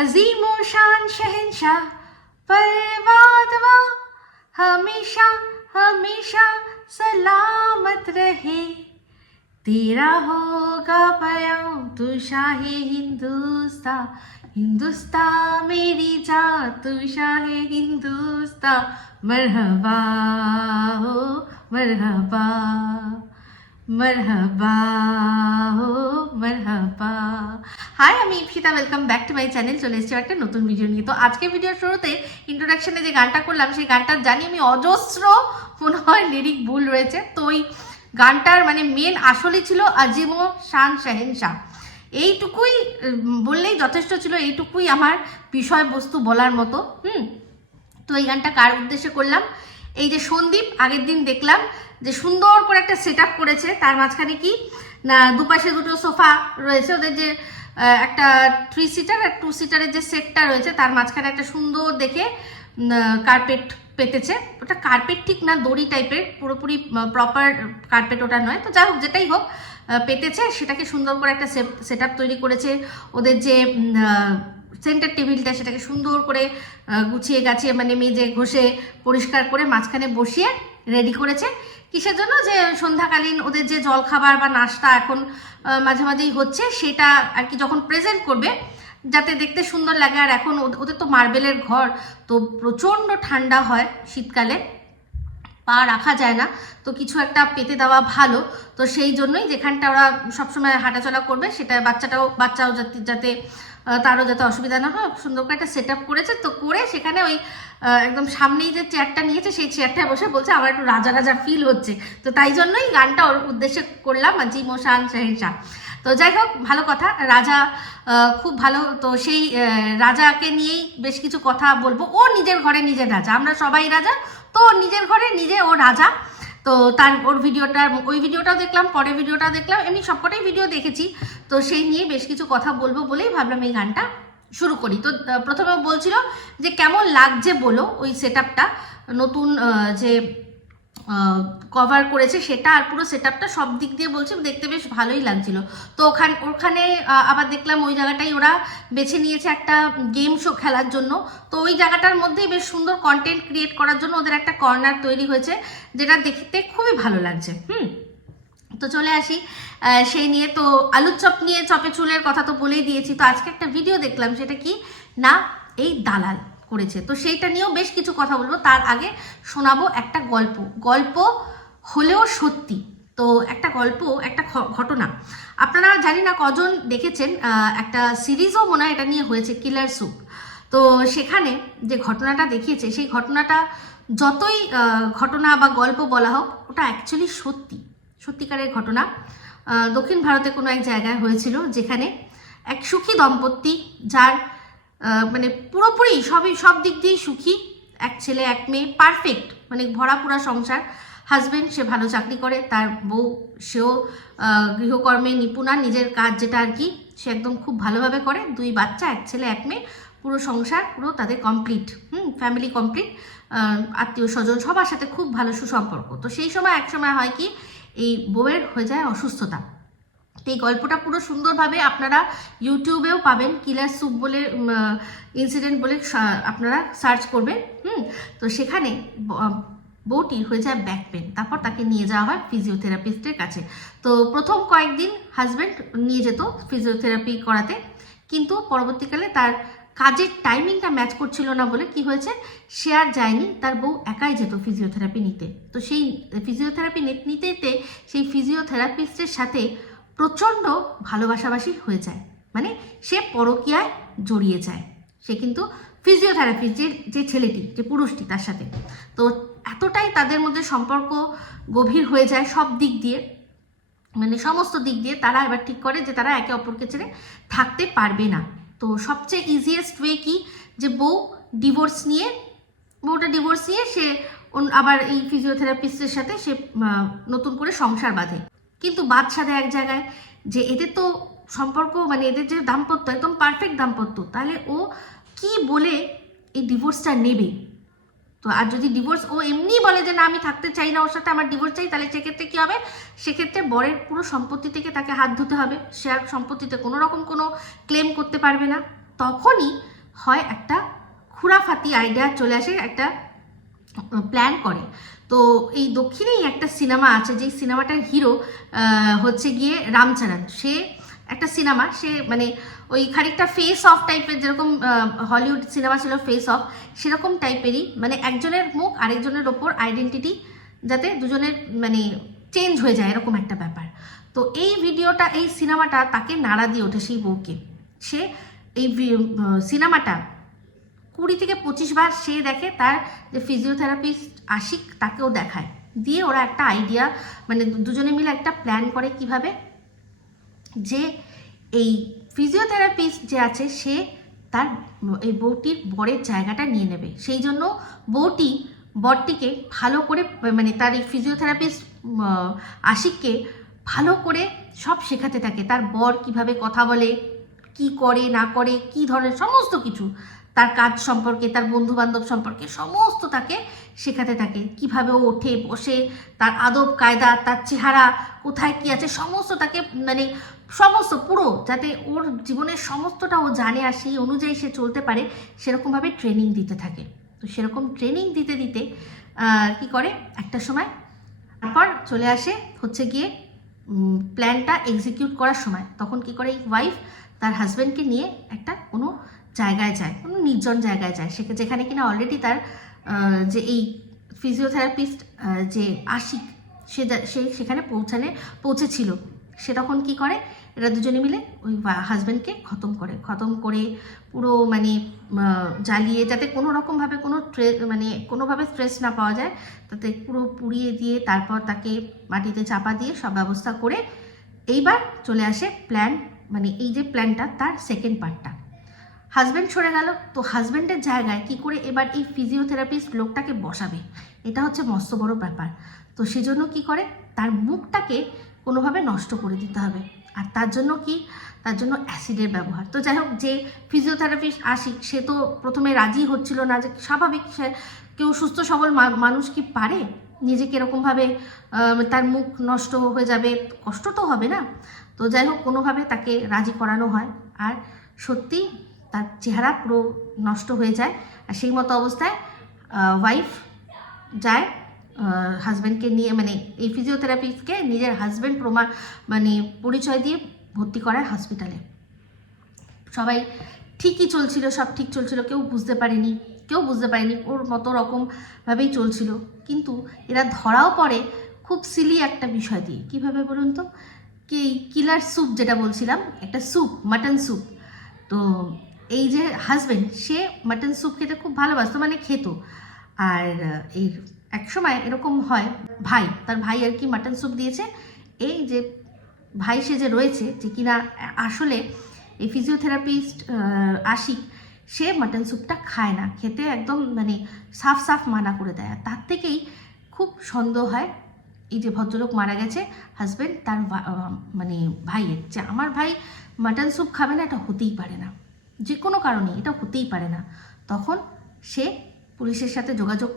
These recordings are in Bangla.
अजीम ओ शान शहंशाह परवादवा हमेशा हमेशा सलामत रहे, तेरा होगा पयाम तू शाहे हिंदुस्ता, हिंदुस्ता मेरी जा तू शाहे हिंदुस्ता, मरहबा हो मरहबा, मरहबा हो मरहबा। হাই, আমি Ipsita, welcome back to my channel. চলে এসেছি একটা নতুন ভিডিও নিয়ে। তো আজকে ভিডিওর শুরুতে ইন্ট্রোডাকশনে যে গানটা করলাম সেই গানটার জানি আমি অজস্র মনে হয় লিরিক ভুল রয়েছে। তো ওই গানটার মানে মেন আসলই ছিল আজিম ও শান শহনশাহ। এইটুকুই বললেই যথেষ্ট ছিল, এইটুকুই আমার বিষয়বস্তু বলার মতো। তো এই গানটা কার উদ্দেশ্যে করলাম? এই যে সন্দীপ আগের দিন দেখলাম যে সুন্দর করে একটা সেট আপ করেছে, তার মাঝখানে কি না দুপাশে দুটো সোফা রয়েছে, ওদের যে একটা 3 সিটার আর 2 সিটারের যে সেটটা রয়েছে তার মাঝখানে একটা সুন্দর দেখে কার্পেট পেতেছে। ওটা কার্পেট ঠিক না, দড়ি টাইপের, পুরোপুরি প্রপার কার্পেট ওটা নয়। তো যাই হোক, যেটাই হোক পেতেছে, সেটাকে সুন্দর করে একটা সেট আপ তৈরি করেছে। ওদের যে সেন্টার টেবিলটা সেটাকে সুন্দর করে গুছিয়ে গাছিয়ে মানে মেজে ঘষে পরিষ্কার করে মাঝখানে বসিয়ে রেডি করেছে। কিসের জন্য? যে সন্ধ্যাকালীন ওদের যে জলখাবার বা নাস্তা এখন মাঝে মাঝেই হচ্ছে, সেটা আর কি যখন প্রেজেন্ট করবে যাতে দেখতে সুন্দর লাগে। আর এখন ওদের তো মার্বেলের ঘর, তো প্রচণ্ড ঠান্ডা হয় শীতকালে, পা রাখা যায় না, তো কিছু একটা পেতে দেওয়া ভালো। তো সেই জন্যই যেখানটা ওরা সবসময় হাঁটাচলা করবে সেটা বাচ্চাও যাতে তারও যাতে অসুবিধা না হয়, সুন্দর করে একটা সেট আপ করেছে। তো করে সেখানে ওই একদম সামনেই যে চেয়ারটা নিয়েছে সেই চেয়ারটায় বসে বলছে আমার একটু রাজা রাজা ফিল হচ্ছে। তো তাই জন্যই গানটা ওর উদ্দেশ্যে করলাম, আজিম ও শান শহনশাহ। তো যাই হোক, ভালো কথা, রাজা খুব ভালো। তো সেই রাজাকে নিয়েই বেশ কিছু কথা বলবো। ও নিজের ঘরে নিজের রাজা, আমরা সবাই রাজা, তো নিজের ঘরে নিজে ও রাজা। তো ওই ভিডিওটাও দেখলাম, পরের ভিডিওটাও দেখলাম, এমনি সবকটাই ভিডিও দেখেছি। তো সেই নিয়ে বেশ কিছু কথা বলবো বলেই ভাবলাম এই গানটা শুরু করি। তো প্রথমে বলছিল যে কেমন লাগছে বলো ওই সেট আপটা, নতুন যে কভার করেছে সেটা আর পুরো সেট আপটা সব দিক দিয়ে বলছে দেখতে বেশ ভালোই লাগছিল। তো ওখানে আবার দেখলাম ওই জায়গাটাই ওরা বেছে নিয়েছে একটা গেম শো খেলার জন্য। তো ওই জায়গাটার মধ্যেই বেশ সুন্দর কন্টেন্ট ক্রিয়েট করার জন্য ওদের একটা কর্নার তৈরি হয়েছে, যেটা দেখতে খুবই ভালো লাগছে। তো চলে আসি সেই নিয়ে। তো আলুর চপ নিয়ে, চপে চুলের কথা তো বলেই দিয়েছি। তো আজকে একটা ভিডিও দেখলাম, সেটা কি না এই দালাল করেছে, তো সেইটা নিয়েও বেশ কিছু কথা বলবো। তার আগে শোনাবো একটা গল্প হলেও সত্যি। তো একটা গল্প, একটা ঘটনা, আপনারা জানি না কজন দেখেছেন, একটা সিরিজও মনে হয় এটা নিয়ে হয়েছে, কিলার স্যুপ। তো সেখানে যে ঘটনাটা দেখিয়েছে সেই ঘটনাটা যতই ঘটনা বা গল্প বলা হোক, ওটা অ্যাকচুয়ালি সত্যিকারের ঘটনা। দক্ষিণ ভারতে কোনো এক জায়গায় হয়েছিল, যেখানে এক সুখী দম্পতি, যার মানে পুরোপুরি সব দিক দিয়েই সুখী, এক ছেলে এক মেয়ে, পারফেক্ট, মানে ভরাপুরা সংসার। হাজব্যান্ড সে ভালো চাকরি করে, তার বউ সেও গৃহকর্মে নিপুণা, নিজের কাজ যেটা আর কি সে একদম খুব ভালোভাবে করে। 2 বাচ্চা, এক ছেলে এক মেয়ে, পুরো সংসার পুরো তাদের কমপ্লিট, ফ্যামিলি কমপ্লিট, আত্মীয় স্বজন সবার সাথে খুব ভালো সুসম্পর্ক। তো সেই সময় এক সময় হয় কি, এই বউয়ের হয়ে যায় অসুস্থতা। এই গল্পটা পুরো সুন্দরভাবে আপনারা ইউটিউবেও পাবেন, কিলার স্যুপ বলে ইনসিডেন্ট বলে আপনারা সার্চ করবেন। তো সেখানে বউটির হয়ে যায় ব্যাক পেন, তারপর তাকে নিয়ে যাওয়া হয় ফিজিওথেরাপিস্টের কাছে। তো প্রথম কয়েকদিন হাজব্যান্ড নিয়ে যেত ফিজিওথেরাপি করাতে, কিন্তু পরবর্তীকালে তার কাজের টাইমিংটা ম্যাচ করছিল না বলে কি হয়েছে, সে আর যায়নি, তার বউ একাই যেত ফিজিওথেরাপি নিতে। তো সেই ফিজিওথেরাপি নিতে সেই ফিজিওথেরাপিস্টের সাথে প্রচণ্ড ভালোবাসাবাসি হয়ে যায়, মানে সে পরকীয়ায় জড়িয়ে যায়। সে কিন্তু ফিজিওথেরাপি যে ছেলেটি, যে পুরুষটি, তার সাথে তো এতটাই তাদের মধ্যে সম্পর্ক গভীর হয়ে যায় সব দিক দিয়ে, মানে সমস্ত দিক দিয়ে। তারা এবার ঠিক করে যে তারা একে অপরকে ছেড়ে থাকতে পারবে না। তো সবচেয়ে ইজিয়েস্ট ওয়ে কি, যে বউটা ডিভোর্স নিয়ে সে আবার এই ফিজিওথেরাপিস্টের সাথে সে নতুন করে সংসার বাঁধে। কিন্তু বাদ সাধে এক জায়গায় যে এদের তো সম্পর্ক, মানে এদের যে দাম্পত্য একদম পারফেক্ট দাম্পত্য, তাহলে ও কি বলে এই ডিভোর্সটা নেবে? তো আর যদি ডিভোর্স ও এমনি বলে যে না আমি থাকতে চাই না ওর সাথে, আমার ডিভোর্স চাই, তাহলে সেক্ষেত্রে কী হবে? সেক্ষেত্রে বরের পুরো সম্পত্তি থেকে তাকে হাত ধুতে হবে, সে আর সম্পত্তিতে কোনো রকম কোনো ক্লেম করতে পারবে না। তখনই হয় একটা খুরাফাতি আইডিয়া চলে আসে, একটা প্ল্যান করে। তো এই দক্ষিণেই একটা সিনেমা আছে, যেই সিনেমাটার হিরো হচ্ছে গিয়ে রামচরণ। সে একটা সিনেমা, সে মানে ওই খানিকটা ফেস অফ টাইপের, যেরকম হলিউড সিনেমা ছিল ফেস অফ, সেরকম টাইপেরই, মানে একজনের মুখ আরেকজনের ওপর আইডেন্টিটি যাতে দুজনের মানে চেঞ্জ হয়ে যায়, এরকম একটা ব্যাপার। তো এই ভিডিওটা, এই সিনেমাটা তাকে নাড়া দিয়ে ওঠে সেই বউকে। সে এই সিনেমাটা 20 থেকে 25 বার সে দেখে, তার যে ফিজিওথেরাপিস্ট আশিক তাকেও দেখায়, দিয়ে ওরা একটা আইডিয়া মানে দুজনে মিলে একটা প্ল্যান করে কিভাবে যে এই ফিজিওথেরাপিস্ট যে আছে সে তার এই বউটির বরের জায়গাটা নিয়ে নেবে। সেই জন্য বউটি বরটিকে ভালো করে মানে তার এই ফিজিওথেরাপিস্ট আশিককে ভালো করে সব শেখাতে থাকে, তার বর কিভাবে কথা বলে, কি করে না করে, কি ধরনের সমস্ত কিছু, তার কাজ সম্পর্কে, তার বন্ধু বান্ধব সম্পর্কে সমস্ত তাকে শেখাতে থাকে, কিভাবে ও ওঠে বসে, তার আদব কায়দা, তার চেহারা কোথায় কি আছে সমস্ত তাকে মানে সমস্ত পুরো, যাতে ওর জীবনের সমস্তটা ও জানে আর সেই অনুযায়ী সে চলতে পারে, সেরকমভাবে ট্রেনিং দিতে থাকে। তো সেরকম ট্রেনিং দিতে দিতে কি করে একটা সময় তারপর চলে আসে হচ্ছে গিয়ে প্ল্যানটা এক্সিকিউট করার সময়। তখন কি করে এই ওয়াইফ তার হাজব্যান্ডকে নিয়ে একটা কোনো জায়গায় যায়, কোনো নির্জন জায়গায় যায়, যেখানে কিনা অলরেডি তার যে এই ফিজিওথেরাপিস্ট যে আশিক সে সেখানে পৌঁছেছিল। সে তখন কি করে, এরা দুজনে মিলে ওই হাজব্যান্ডকে খতম করে পুরো মানে জ্বালিয়ে, যাতে কোনো রকমভাবে মানে কোনোভাবে স্ট্রেস না পাওয়া যায়, তাতে পুরো পুড়িয়ে দিয়ে তারপর তাকে মাটিতে চাপা দিয়ে সব ব্যবস্থা করে এইবার চলে আসে প্ল্যান, মানে এই যে প্ল্যানটা তার সেকেন্ড পার্টটা। হাজব্যান্ড সরে গেল, তো হাজব্যান্ডের জায়গায় কি করে এবার এই ফিজিওথেরাপিস্ট লোকটাকে বসাবে, এটা হচ্ছে মস্ত বড় ব্যাপার। তো সেজন্য কি করে, তার মুখটাকে কোনোভাবে নষ্ট করে দিতে হবে, আর তার জন্য অ্যাসিডের ব্যবহার। তো যাই হোক, যে ফিজিওথেরাপিস্ট আশিক সে তো প্রথমে রাজি হচ্ছিল না, যে স্বাভাবিক সে কেউ সুস্থ সবল মানুষ কি পারে নিজেকে এরকমভাবে তার মুখ নষ্ট হয়ে যাবে, কষ্ট তো হবে না। তো যাই হোক, কোনোভাবে তাকে রাজি করানো হয়, আর সত্যি তার চেহারা পুরো নষ্ট হয়ে যায়। আর সেই মতো অবস্থায় ওয়াইফ যায় হাজব্যান্ডকে নিয়ে, মানে এই ফিজিওথেরাপিস্টকে নিজের হাজব্যান্ড মানে পরিচয় দিয়ে ভর্তি করায় হসপিটালে। সবাই ঠিকই চলছিল, সব ঠিক চলছিল, কেউ বুঝতে পারেনি, ওর মতো রকমভাবেই চলছিল। কিন্তু এরা ধরাও পড়ে খুব সিলি একটা বিষয় দিয়ে। কীভাবে বলুন তো, কি কিলার স্যুপ যেটা বলছিলাম, একটা স্যুপ, মাটন স্যুপ। তো এই যে হাজব্যান্ড সে মাটন স্যুপ খেতে খুব ভালোবাসতো, মানে খেত। আর এই এক সময় এরকম হয়, তার ভাই আর কি মাটন স্যুপ দিয়েছে। এই যে ভাই সে যে রয়েছে, যে কিনা আসলে এই ফিজিওথেরাপিস্ট আশিক, সে মাটন স্যুপটা খায় না, খেতে একদম মানে সাফ মানা করে দেয়। আর তার থেকেই খুব সন্দেহ হয় এই যে ভদ্রলোক মারা গেছে হাজব্যান্ড তার মানে ভাইয়ের, যে আমার ভাই মাটন স্যুপ খাবে না, এটা হতেই পারে না, যে কোনো কারণে এটা হতেই পারে না। তখন সে পুলিশের সাথে যোগাযোগ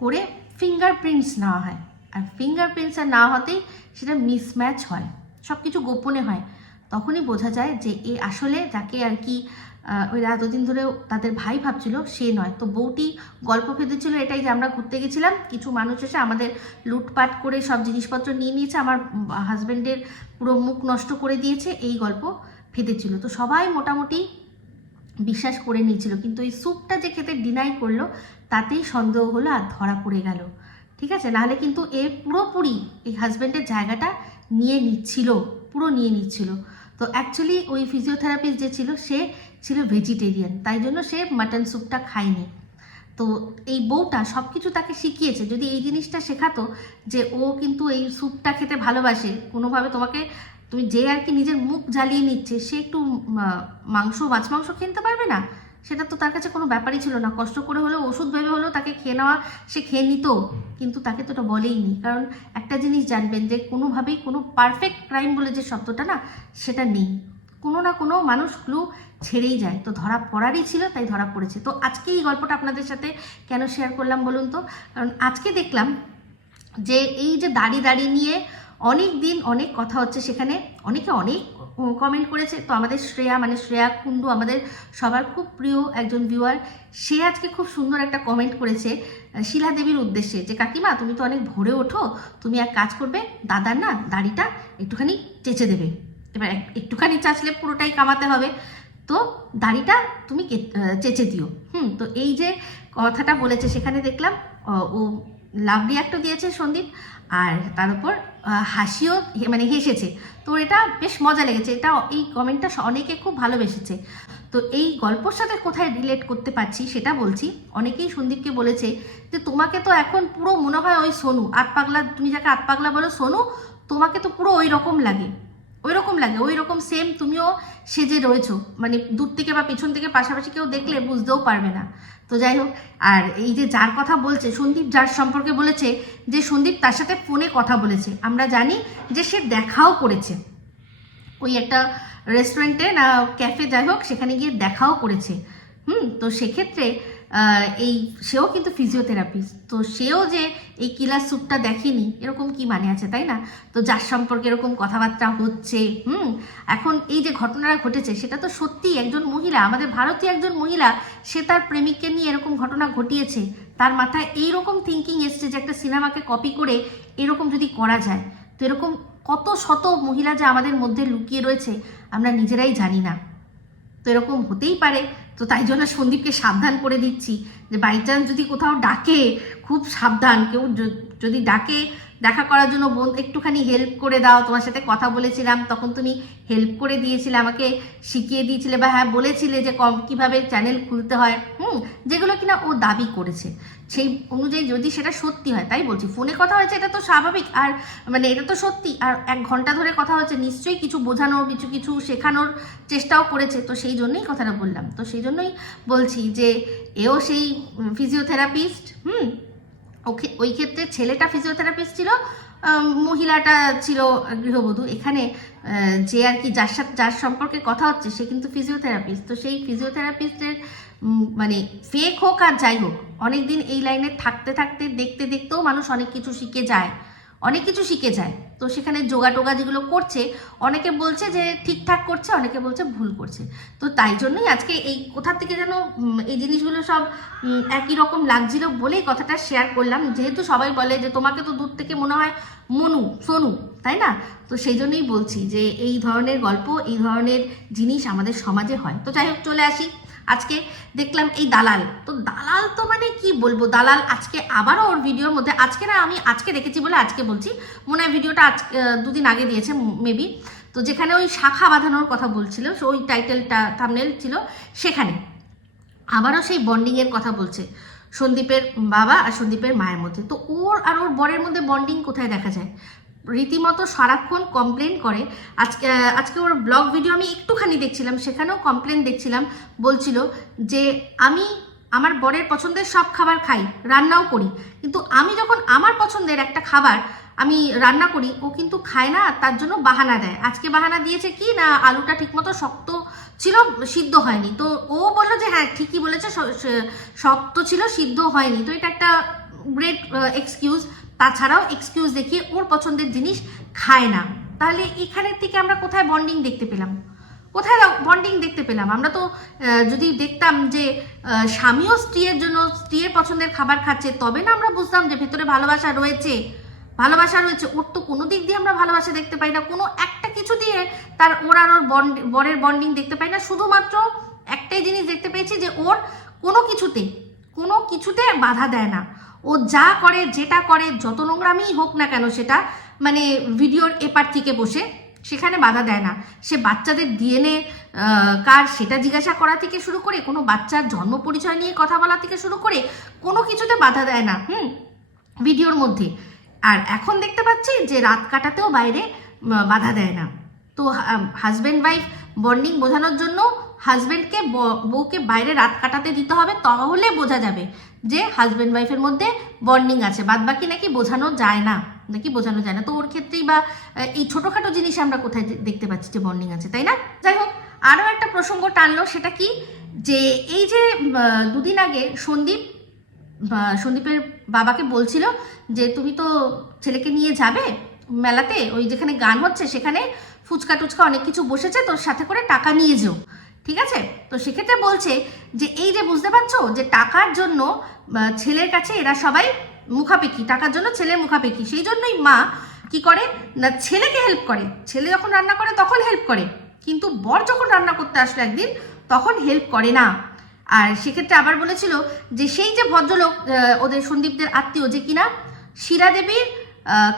করে ফিঙ্গারপ্রিন্টস নেওয়া হয়। আর ফিঙ্গারপ্রিন্টস আর না হতেই সেটা মিসম্যাচ হয়, সব কিছু গোপনে হয়। তখনই বোঝা যায় যে এ আসলে যাকে আর কি ওই এতদিন ধরে তাদের ভাই ভাবছিল সে নয়। তো বউটি গল্প ফেঁদেছিল এটাই, যে আমরা ঘুরতে গেছিলাম, কিছু মানুষ এসে আমাদের লুটপাট করে সব জিনিসপত্র নিয়ে নিয়েছে, আমার হাজব্যান্ডের পুরো মুখ নষ্ট করে দিয়েছে, এই গল্প ফেঁদেছিল। তো সবাই মোটামুটি বিশ্বাস করে নিয়েছিল, কিন্তু এই স্যুপটা যে খেতে ডিনাই করলো তাতেই সন্দেহ হলো আর ধরা পড়ে গেল। ঠিক আছে, নাহলে কিন্তু এ পুরোপুরি এই হাজব্যান্ডের জায়গাটা নিয়ে নিচ্ছিল। তো অ্যাকচুয়ালি ওই ফিজিওথেরাপিস্ট যে ছিল সে ছিল ভেজিটেরিয়ান, তাই জন্য সে মাটন স্যুপটা খায়নি। তো এই বউটা সব কিছু তাকে শিখিয়েছে। যদি এই জিনিসটা শেখাতো যে ও কিন্তু এই স্যুপটা খেতে ভালোবাসে, কোনোভাবে তুমি যে আর কি নিজের মুখ জ্বালিয়ে নিচ্ছে, সে একটু মাছ মাংস কিনতে পারবে না, সেটা তো তার কাছে কোনো ব্যাপারই ছিল না। কষ্ট করে হলেও, ওষুধ ভেবে হলেও তাকে খেয়ে নেওয়া, সে খেয়ে নিত, কিন্তু তাকে তো এটা বলেই নি। কারণ একটা জিনিস জানবেন, যে কোনোভাবেই কোনো পারফেক্ট ক্রাইম বলে যে শব্দটা না, সেটা নেই। কোনো না কোনো মানুষ ক্লু ছেড়েই যায়, তো ধরা পড়ারই ছিল, তাই ধরা পড়েছে। তো আজকে এই গল্পটা আপনাদের সাথে কেন শেয়ার করলাম বলুন তো, কারণ আজকে দেখলাম যে এই যে দাড়ি নিয়ে অনেক দিন অনেক কথা হচ্ছে সেখানে, অনেকে অনেক কমেন্ট করেছে। তো আমাদের শ্রেয়া কুণ্ডু আমাদের সবার খুব প্রিয় একজন ভিউয়ার, সে আজকে খুব সুন্দর একটা কমেন্ট করেছে শিলা দেবীর উদ্দেশ্যে, যে কাকিমা তুমি তো অনেক ভোরে ওঠো, তুমি এক কাজ করবে, দাদার না দাড়িটা একটুখানি চেঁচে দেবে। এবার একটুখানি চাচলে পুরোটাই কামাতে হবে, তো দাড়িটা তুমি চেঁচে দিও। তো এই যে কথাটা বলেছে সেখানে দেখলাম ও লাভ রিয়াক্টও দিয়েছে সন্দীপ, আর তার উপর হাসিও মানে হেসেছে। তো এটা বেশ মজা লেগেছে, এটা এই কমেন্টটা অনেকে খুব ভালোবেসেছে। তো এই গল্পর সাথে কোথায় রিলেট করতে পারছি সেটা বলছি। অনেকেই সন্দীপকে বলেছে যে তোমাকে তো এখন পুরো মনে হয় ওই সোনু আতপাগলা, তুমি যাকে আতপাগলা বলো সোনু, তোমাকে তো পুরো ওই রকম লাগে, ওই রকম সেম তুমিও সেজে রয়েছো, মানে দূর থেকে বা পেছন থেকে পাশাপাশি কেউ দেখলে বুঝতেও পারবে না। তো যাই হোক, আর এই যে যার কথা বলছে সন্দীপ, যার সম্পর্কে বলেছে যে সন্দীপ তার সাথে ফোনে কথা বলেছে, আমরা জানি যে সে দেখাও করেছে ওই একটা রেস্টুরেন্টে না ক্যাফে, যাই হোক সেখানে গিয়ে দেখাও করেছে। তো সেক্ষেত্রে এই সেও কিন্তু ফিজিওথেরাপিস্ট, তো সেও যে এই কিলার স্যুটটা দেখেনি এরকম কি মানে আছে, তাই না? তো যার সম্পর্কে এরকম কথাবার্তা হচ্ছে, এখন এই যে ঘটনাটা ঘটেছে সেটা তো সত্যি একজন মহিলা, আমাদের ভারতীয় একজন মহিলা, সে তার প্রেমিককে নিয়ে এরকম ঘটনা ঘটিয়েছে, তার মাথায় এইরকম থিঙ্কিং এসছে যে একটা সিনেমাকে কপি করে এরকম যদি করা যায়। তো এরকম কত শত মহিলা যে আমাদের মধ্যে লুকিয়ে রয়েছে আমরা নিজেরাই জানি না। তো এরকম হতেই পারে। তো তাই জন্য সন্দীপকে সাবধান করে দিচ্ছি যে বাই চান্স যদি কোথাও ডাকে, খুব সাবধান, কেউ যদি ডাকে দেখা করার জন্য, বোন একটুখানি হেল্প করে দাও, তোমার সাথে কথা বলেছিলাম তখন তুমি হেল্প করে দিয়েছিলে, আমাকে শিখিয়ে দিয়েছিলে, বা হ্যাঁ বলেছিলে যে কীভাবে চ্যানেল খুলতে হয়, যেগুলো কিনা ও দাবি করেছে, সেই অনুযায়ী যদি সেটা সত্যি হয়, তাই বলছি ফোনে কথা হয়েছে এটা তো স্বাভাবিক, আর মানে এটা তো সত্যি, আর 1 ঘন্টা ধরে কথা হয়েছে, নিশ্চয়ই কিছু বোঝানোর কিছু শেখানোর চেষ্টাও করেছে, তো সেই জন্যই কথাটা বললাম। তো সেই জন্যই বলছি যে এও সেই ফিজিওথেরাপিস্ট, ওকে ওই ক্ষেত্রে ছেলেটা ফিজিওথেরাপিস্ট ছিল, মহিলাটা ছিল গৃহবধূ। এখানে যে আর কি যার সম্পর্কে কথা হচ্ছে সে কিন্তু ফিজিওথেরাপিস্ট। তো সেই ফিজিওথেরাপিস্টের মানে ফেক হোক আর যাই হোক, অনেকদিন এই লাইনে থাকতে থাকতে দেখতে দেখতেও মানুষ অনেক কিছু শিখে যায়। তো সেখানে যোগা টোগা যেগুলো করছে, অনেকে বলছে যে ঠিকঠাক করছে, অনেকে বলছে ভুল করছে। তো তাই জন্যই আজকে এই কোথা থেকে যেন এই জিনিসগুলো সব একই রকম লাগছিল বলেই কথাটা শেয়ার করলাম, যেহেতু সবাই বলে যে তোমাকে তো দূর থেকে মনে হয় সোনু, তাই না? তো সেই জন্যই বলছি যে এই ধরনের গল্প, এই ধরনের জিনিস আমাদের সমাজে হয়। তো যাই হোক, চলে আসি আজকে। দেখলাম এই দালাল তো মানে কি বলবো, দালাল আজকে আবারও ওর ভিডিওর মধ্যে, আজকে না আমি আজকে দেখেছি বলে আজকে বলছি, মনে হয় ভিডিওটা আজকে 2 দিন আগে দিয়েছে মেবি। তো যেখানে ওই শাখা বাঁধানোর কথা বলছিল, ওই টাইটেলটা থাম্বনেল ছিল, সেখানে আবারও সেই বন্ডিংয়ের কথা বলছে সন্দীপের বাবা আর সন্দীপের মায়ের মধ্যে। তো ওর আর ওর বরের মধ্যে বন্ডিং কোথায় দেখা যায়? রীতিমতো সারাক্ষণ কমপ্লেন করে। আজকে ওর ব্লগ ভিডিও আমি একটুখানি দেখছিলাম, সেখানেও কমপ্লেন দেখছিলাম, বলছিল যে আমি আমার বরের পছন্দের সব খাবার খাই, রান্নাও করি, কিন্তু আমি যখন আমার পছন্দের একটা খাবার আমি রান্না করি ও কিন্তু খায় না, তার জন্য বাহানা দেয়। আজকে বাহানা দিয়েছে কি না, আলুটা ঠিকমতো শক্ত ছিল, সিদ্ধ হয়নি। তো ও বললো যে হ্যাঁ ঠিকই বলেছে, শক্ত ছিল, সিদ্ধ হয়নি। তো এটা একটা গ্রেট এক্সকিউজ। তাছাড়াও এক্সকিউজ দেখিয়ে ওর পছন্দের জিনিস খায় না। তাহলে এখানের থেকে আমরা কোথায় বন্ডিং দেখতে পেলাম? আমরা তো যদি দেখতাম যে স্বামীও স্ত্রীর পছন্দের খাবার খাচ্ছে, তবে না আমরা বুঝতাম যে ভেতরে ভালোবাসা রয়েছে। ওর তো কোনো দিক দিয়ে আমরা ভালোবাসা দেখতে পাই না, কোনো একটা কিছু দিয়ে ওর আর ওর বরের বন্ডিং দেখতে পাই না। শুধুমাত্র একটাই জিনিস দেখতে পেয়েছি যে ওর কোনো কিছুতে বাধা দেয় না। ও যা করে, যেটা করে, যত নোংরামিই হোক না কেন, সেটা মানে ভিডিওর এপার থেকে বসে সেখানে বাধা দেয় না। সে বাচ্চাদের ডিএনএ কার সেটা জিজ্ঞাসা করা থেকে শুরু করে, কোনো বাচ্চার জন্ম পরিচয় নিয়ে কথা বলা থেকে শুরু করে কোনো কিছুতে বাধা দেয় না ভিডিওর মধ্যে। আর এখন দেখতে পাচ্ছি যে রাত কাটাতেও বাইরে বাধা দেয় না। তো হাজব্যান্ড ওয়াইফ বন্ডিং বোঝানোর জন্য হাজব্যান্ডকে বউকে বাইরে রাত কাটাতে দিতে হবে, তাহলে বোঝা যাবে যে হাজব্যান্ড ওয়াইফের মধ্যে বন্ডিং আছে। বাদ বাকি নাকি বোঝানো যায় না। তো ওর ক্ষেত্রেই বা এই ছোটোখাটো জিনিসে আমরা কোথায় দেখতে পাচ্ছি যে বন্ডিং আছে, তাই না? যাই হোক, আরও একটা প্রসঙ্গ টানলো, সেটা কি যে এই যে 2 দিন আগে সন্দীপের বাবাকে বলছিল যে তুমি তো ছেলেকে নিয়ে যাবে, মেলাতে ওই যেখানে গান হচ্ছে সেখানে ফুচকা টুচকা অনেক কিছু বসেছে, তোর সাথে করে টাকা নিয়ে যেও, ঠিক আছে? তো সেক্ষেত্রে বলছে যে এই যে বুঝতে পারছো যে টাকার জন্য ছেলের কাছে এরা সবাই মুখাপেক্ষি, টাকার জন্য ছেলের মুখাপেক্ষি। সেই জন্যই মা কি করে না ছেলেকে হেল্প করে, ছেলে যখন রান্না করে তখন হেল্প করে, কিন্তু বর যখন রান্না করতে আসলো একদিন তখন হেল্প করে না। আর সেক্ষেত্রে আবার বলেছিল যে সেই যে ভদ্রলোক ওদের সন্দীপদের আত্মীয়, যে কিনা শিরা দেবীর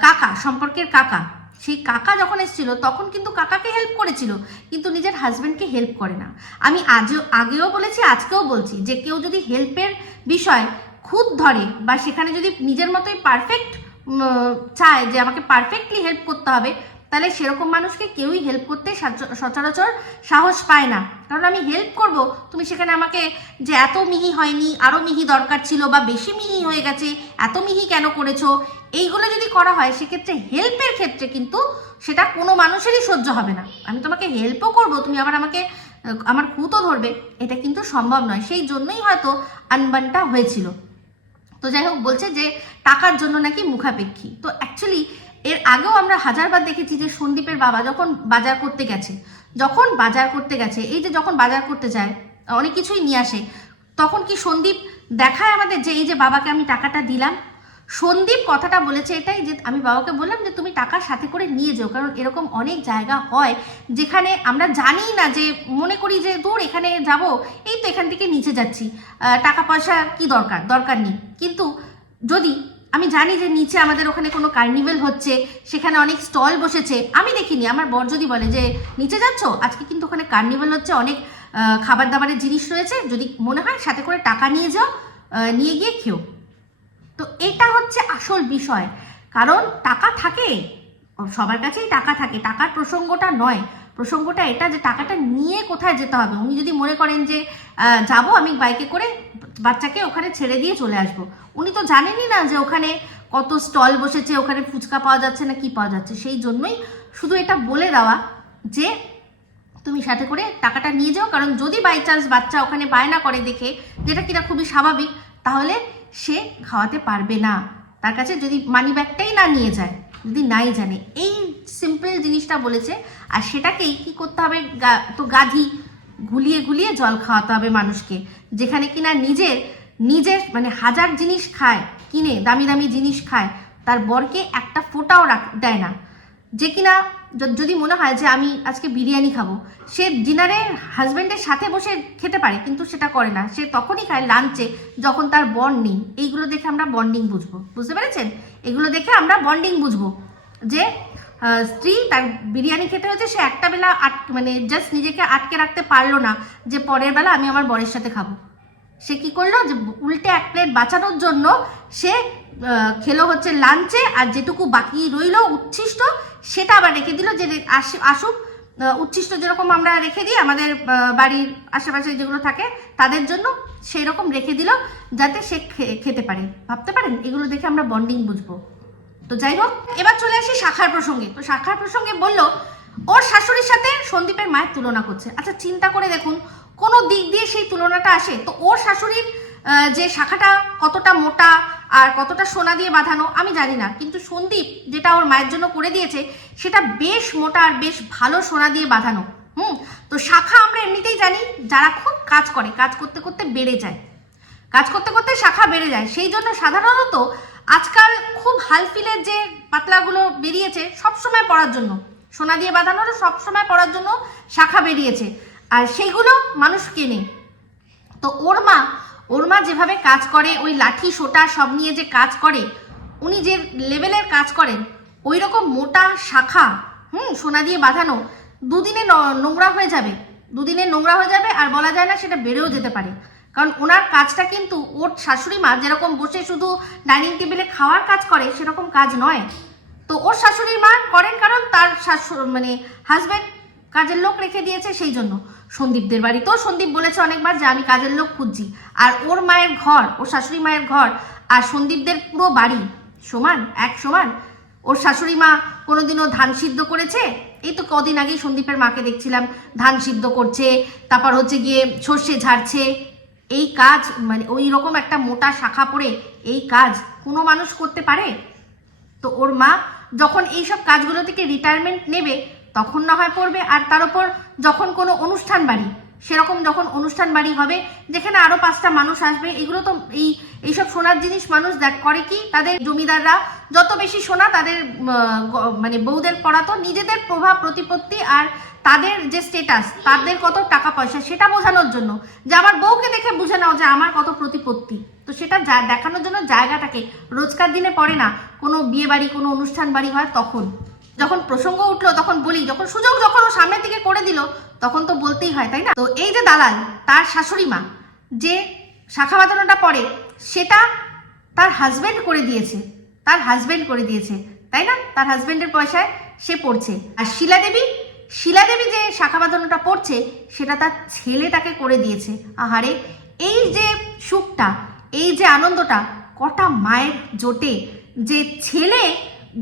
কাকা, সম্পর্কের কাকা, সেই কাকা যখন এসেছিল তখন কিন্তু কাকাকে হেল্প করেছিল, কিন্তু নিজের হাজব্যান্ডকে হেল্প করে না। আমি আগেও বলেছি, আজকেও বলছি যে কেউ যদি হেল্পের বিষয় খুদ ধরে বা সেখানে যদি নিজের মতোই পারফেক্ট চায় যে আমাকে পারফেক্টলি হেল্প করতে হবে, তাহলে সেরকম মানুষকে কেউই হেল্প করতে সচরাচর সাহস পায় না। কারণ আমি হেল্প করব, তুমি সেখানে আমাকে যে এত মিহি হয়নি, আরও মিহি দরকার ছিল, বা বেশি মিহি হয়ে গেছে, এত মিহি কেন করেছো, এইগুলো যদি করা হয় সেক্ষেত্রে হেল্পের ক্ষেত্রে কিন্তু সেটা কোনো মানুষেরই সহ্য হবে না। আমি তোমাকে হেল্পও করব, তুমি আবার আমাকে আমার খুঁতও ধরবে, এটা কিন্তু সম্ভব নয়। সেই জন্যই হয়তো আনবানটা হয়েছিল। তো যাই হোক, বলছে যে টাকার জন্য নাকি মুখাপেক্ষী। তো অ্যাকচুয়ালি এর আগেও আমরা হাজারবার দেখেছি যে সন্দীপের বাবা যখন বাজার করতে গেছে, এই যে যখন বাজার করতে যায় অনেক কিছুই নিয়ে আসে, তখন কি সন্দীপ দেখায় আমাদের যে এই যে বাবাকে আমি টাকাটা দিলাম? সন্দীপ কথাটা বলেছে এটাই যে আমি বাবাকে বললাম যে তুমি টাকা সাথে করে নিয়ে যাও, কারণ এরকম অনেক জায়গা হয় যেখানে আমরা জানি না, যে মনে করি যে দূর এখানে যাব, এই তো এখান থেকে নিচে যাচ্ছি, টাকা পয়সা কি দরকার নেই। কিন্তু যদি আমি জানি যে নিচে আমাদের ওখানে কোনো কার্নিভেল হচ্ছে, সেখানে অনেক স্টল বসেছে, আমি দেখিনি, আমার বর যদি বলে যে নিচে যাচ্ছ আজকে কিন্তু ওখানে কার্নিভেল হচ্ছে, অনেক খাবার দাবারের জিনিস রয়েছে, যদি মনে হয় সাথে করে টাকা নিয়ে যাও, নিয়ে গিয়ে খেও। তো এটা হচ্ছে আসল বিষয়, কারণ টাকা থাকে, সবার কাছেই টাকা থাকে, টাকার প্রসঙ্গটা নয়, প্রসঙ্গটা এটা যে টাকাটা নিয়ে কোথায় যেতে হবে। উনি যদি মনে করেন যে যাব আমি বাইকে করে বাচ্চাকে ওখানে ছেড়ে দিয়ে চলে আসবো, উনি তো জানেনই না যে ওখানে কত স্টল বসেছে, ওখানে ফুচকা পাওয়া যাচ্ছে না কি পাওয়া যাচ্ছে। সেই জন্যই শুধু এটা বলে দেওয়া যে তুমি সাথে করে টাকাটা নিয়ে যাও, কারণ যদি বাই চান্স বাচ্চা ওখানে বায়না করে দেখে, যেটা কিনা খুবই স্বাভাবিক, তাহলে সে খাওয়াতে পারবে না। তার কাছে যদি মানি ব্যাগটাই না নিয়ে যায়, যদি নাই জানে, এই সিম্পল জিনিসটা বলেছে। আর সেটাকেই কি করতে হবে, তো গাধি ঘুলিয়ে ঘুলিয়ে জল খাওয়াতে হবে মানুষকে, যেখানে কিনা নিজের মানে হাজার জিনিস খায়, কিনে দামি দামি জিনিস খায়, তার বরকে একটা ফোঁটাও দেয় না। যে কিনা যদি মনে হয় যে আমি আজকে বিরিয়ানি খাবো, সে ডিনারে হাজব্যান্ডের সাথে বসে খেতে পারে, কিন্তু সেটা করে না, সে তখনই খায় লাঞ্চে যখন তার বর নেই। এইগুলো দেখে আমরা বন্ডিং বুঝবো, বুঝতে পেরেছেন? এগুলো দেখে আমরা বন্ডিং বুঝবো যে স্ত্রী তার বিরিয়ানি খেতে হয়েছে, সে একটা বেলা মানে জাস্ট নিজেকে আটকে রাখতে পারলো না যে পরের বেলা আমি আমার বরের সাথে খাবো। সে কি করলো, যে উল্টে এক প্লেট বাঁচানোর জন্য সে খেলো হচ্ছে লাঞ্চে, আর যেটুকু বাকি রইলো উচ্ছিষ্ট সেটা আবার রেখে দিল, যে আসুক উচ্ছিষ্ট যেরকম আমরা রেখে দিই আমাদের বাড়ির আশেপাশে যেগুলো থাকে তাদের জন্য, সেই রকম রেখে দিল যাতে সে খেতে পারে। ভাবতে পারেন, এগুলো দেখে আমরা বন্ডিং বুঝবো। তো যাই হোক, এবার চলে আসি শাখার প্রসঙ্গে। তো শাখার প্রসঙ্গে বললো ওর শাশুড়ির সাথে সন্দীপের মায়ের তুলনা করছে। আচ্ছা চিন্তা করে দেখুন, কোনো দিক দিয়ে সেই তুলনাটা আসে? তো ওর শাশুড়ির যে শাখাটা কতটা মোটা আর কতটা সোনা দিয়ে বাঁধানো আমি জানি না, কিন্তু সন্দীপ যেটা ওর মায়ের জন্য করে দিয়েছে সেটা বেশ মোটা আর বেশ ভালো সোনা দিয়ে বাঁধানো। তো শাখা আমরা এমনিতেই জানি, যারা খুব কাজ করে, কাজ করতে করতে বেড়ে যায়, কাজ করতে করতে শাখা বেড়ে যায়। সেই জন্য সাধারণত আজকাল খুব হালফিলের যে পাতলাগুলো বেরিয়েছে সবসময় পরার জন্য, সোনা দিয়ে বাঁধানোরও সবসময় পরার জন্য শাখা বেরিয়েছে, আর সেইগুলো মানুষ কেনে। তো ওর মা যেভাবে কাজ করে, ওই লাঠি সোটা সব নিয়ে যে কাজ করে, উনি যে লেভেলের কাজ করেন, ওই রকম মোটা শাখা সোনা দিয়ে বাঁধানো দুদিনে নোংরা হয়ে যাবে, আর বলা যায় না সেটা বেড়েও যেতে পারে। কারণ ওনার কাজটা কিন্তু ওর শাশুড়ি মা যেরকম বসে শুধু ডাইনিং টেবিলে খাওয়ার কাজ করে সেরকম কাজ নয়। তো ওর শাশুড়ি মা করেন কারণ তার মানে হাজব্যান্ড কাজের লোক রেখে দিয়েছে, সেই জন্য। সন্দীপদের বাড়িতেও সন্দীপ বলেছে অনেকবার যে আমি কাজের লোক খুঁজছি, আর ওর মায়ের ঘর, ওর শাশুড়ি মায়ের ঘর আর সন্দীপদের পুরো বাড়ি এক সমান। ওর শাশুড়ি মা কোনোদিনও ধান সিদ্ধ করেছে? এই তো কদিন আগেই সন্দীপের মাকে দেখছিলাম ধান সিদ্ধ করছে, তারপর হচ্ছে গিয়ে সর্ষে ঝাড়ছে। এই কাজ মানে ওই রকম একটা মোটা শাখা পড়ে এই কাজ কোনো মানুষ করতে পারে? তো ওর মা যখন এইসব কাজগুলো থেকে রিটায়ারমেন্ট নেবে তখন না হয় পড়বে। আর তার উপর যখন কোনো অনুষ্ঠান বাড়ি, সেরকম যখন অনুষ্ঠান বাড়ি হবে যেখানে আরো 5টা মানুষ আসবে, এগুলো তো এইসব সোনার জিনিস মানুষ করে কি, তাদের জমিদাররা যত বেশি সোনা তাদের মানে বউদের পড়াতো, নিজেদের প্রভাব প্রতিপত্তি আর তাদের যে স্টেটাস, তাদের কত টাকা পয়সা সেটা বোঝানোর জন্য, যে আমার বউকে দেখে বুঝে নাও যে আমার কত প্রতিপত্তি। তো সেটা দেখানোর জন্য জায়গাটাকে রোজকার দিনে পড়ে না, কোনো বিয়ে বাড়ি কোনো অনুষ্ঠান বাড়ি হয় তখন যখন প্রসঙ্গ উঠলো তখন বলি, যখন সুযোগ যখন ও সামনের দিকে করে দিল তখন তো বলতেই হয়, তাই না? তো এই যে দালাল, তার শাশুড়ি মা যে শাখা বাঁধানোটা পড়ে সেটা তার হাজবেন্ড করে দিয়েছে, তার হাজবেন্ড করে দিয়েছে, তাই না? তার হাজবেন্ডের পয়সায় সে পড়ছে। আর শিলা দেবী যে শাখা বাঁধানোটা পড়ছে সেটা তার ছেলে তাকে করে দিয়েছে। আহারে, এই যে সুখটা, এই যে আনন্দটা, কটা মায়ের জোটে যে ছেলে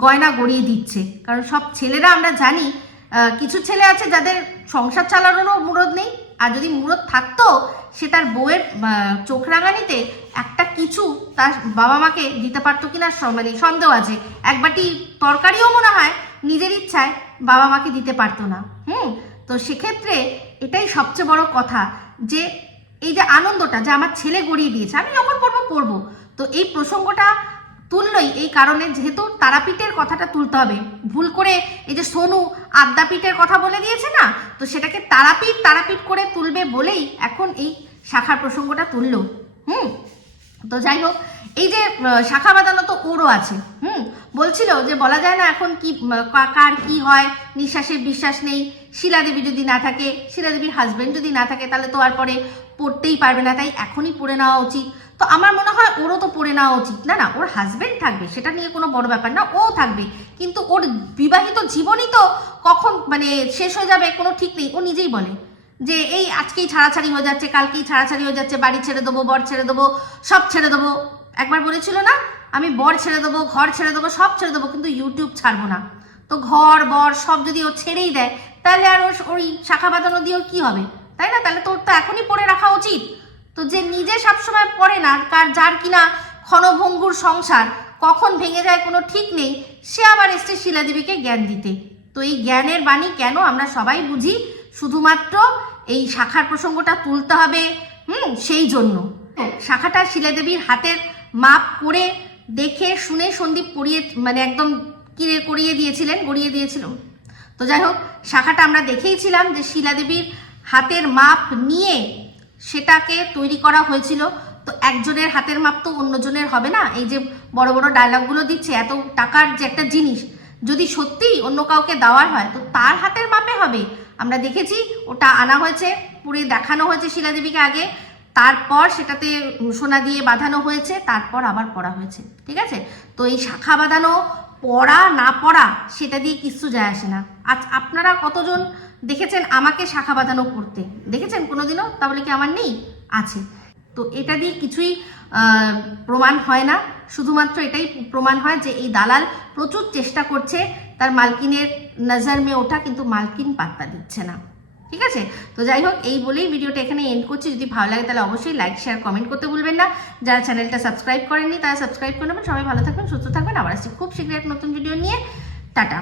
গয়না গড়িয়ে দিচ্ছে। কারণ সব ছেলেরা আমরা জানি, কিছু ছেলে আছে যাদের সংসার চালানোরও মুরদ নেই, আর যদি মুরদ থাকতো সে তার বউয়ের চোখ রাঙানিতে একটা কিছু তার বাবা মাকে দিতে পারতো কিনা মানে সন্দেহ আছে। এক বাটি তরকারিও মনে হয় নিজের ইচ্ছায় বাবা মাকে দিতে পারতো না। তো সেক্ষেত্রে এটাই সবচেয়ে বড় কথা, যে এই যে আনন্দটা যে আমার ছেলে গড়িয়ে দিয়েছে, আমি যখন পড়বো। তো এই প্রসঙ্গটা তুললই এই কারণে, যেহেতু তারাপীঠের কথাটা তুলতে হবে। ভুল করে এই যে সোনু আদ্যাপীঠের কথা বলে দিয়েছে না, তো সেটাকে তারাপীঠ করে তুলবে বলেই এখন এই শাখার প্রসঙ্গটা তুললো। তো যাই হোক, এই যে শাখা বাঁধানো তো ওরও আছে। বলছিল যে বলা যায় না এখন কি কার কি হয়, নিঃশ্বাসের বিশ্বাস নেই। শিলাদেবী যদি না থাকে, শিলাদেবীর হাজবেন্ড যদি না থাকে, তাহলে তো আর পরে পড়তেই পারবে না, তাই এখনই পড়ে নেওয়া উচিত। তো আমার মনে হয় ওরও তো পড়ে নেওয়া উচিত। না, ওর হাজবেন্ড থাকবে, সেটা নিয়ে কোনো বড় ব্যাপার না, ও থাকবে, কিন্তু ওর বিবাহিত জীবনই তো কখন মানে শেষ হয়ে যাবে কোনো ঠিক নেই। ও নিজেই বলে যে এই আজকেই ছাড়াছাড়ি হয়ে যাচ্ছে, কালকেই ছাড়াছাড়ি হয়ে যাচ্ছে, বাড়ি ছেড়ে দেবো, বর ছেড়ে দেবো, সব ছেড়ে দেবো। একবার বলেছিল না, আমি বর ছেড়ে দেবো, ঘর ছেড়ে দেবো, সব ছেড়ে দেবো, কিন্তু ইউটিউব ছাড়বো না। তো ঘর বর সব যদি ও ছেড়েই দেয়, তাহলে আর ওই শাখা বাঁধানো দিয়েও কি হবে, তাই না? তাহলে তোর তো এখনই পড়ে রাখা উচিত। তো যে নিজে সবসময় পড়ে না, যার কিনা ক্ষণভঙ্গুর সংসার কখন ভেঙে যায় কোনো ঠিক নেই, সে আবার এসছে শিলাদেবীকে জ্ঞান দিতে। তো এই জ্ঞানের বাণী কেন আমরা সবাই বুঝি, শুধুমাত্র এই শাখার প্রসঙ্গটা তুলতে হবে সেই জন্য। শাখাটা শিলাদেবীর হাতের মাপ করে দেখে শুনে সন্দীপ পড়িয়ে মানে একদম গড়িয়ে দিয়েছিল। তো যাই হোক, শাখাটা আমরা দেখেইছিলাম যে শিলাদেবীর হাতের মাপ নিয়ে সেটাকে তৈরি করা হয়েছিল। তো একজনের হাতের মাপ তো অন্যজনের হবে না। এই যে বড় বড় ডায়লগগুলো দিচ্ছে, এত টাকার যে একটা জিনিস যদি সত্যি অন্য কাউকে দেওয়ার হয় তো তার হাতের মাপে হবে। আমরা দেখেছি ওটা আনা হয়েছে, পুরে দেখানো হয়েছে শিলাদেবীকে আগে, তারপর সেটাতে সোনা দিয়ে বাঁধানো হয়েছে, তারপর আবার পড়া হয়েছে, ঠিক আছে? তো এই শাখা বাঁধানো পড়া না পড়া সেটা দিয়ে কিচ্ছু যায় আসে না। আজ আপনারা কতজন দেখেছেন আমাকে শাখা বাঁধানো করতে? দেখেছেন কোনোদিনও? তাহলে কি আমার নেই? আছে। তো এটা দিয়ে কিছুই প্রমাণ হয় না, শুধুমাত্র এটাই প্রমাণ হয় যে এই দালাল প্রচুর চেষ্টা করছে তার মালকিনের নজর মে ওঠা, কিন্তু মালকিন পাত্তা দিচ্ছে না, ঠিক আছে? তো যাই হোক, এই বলেই ভিডিওটা এখানে এন্ড করছি। যদি ভালো লাগে তাহলে অবশ্যই লাইক শেয়ার কমেন্ট করতে ভুলবেন না। যারা চ্যানেলটা সাবস্ক্রাইব করেননি তারা সাবস্ক্রাইব করে নেবেন। সবাই ভালো থাকবেন, সুস্থ থাকবেন। আবার আসছি খুব শীঘ্রই এক নতুন ভিডিও নিয়ে। টাটা।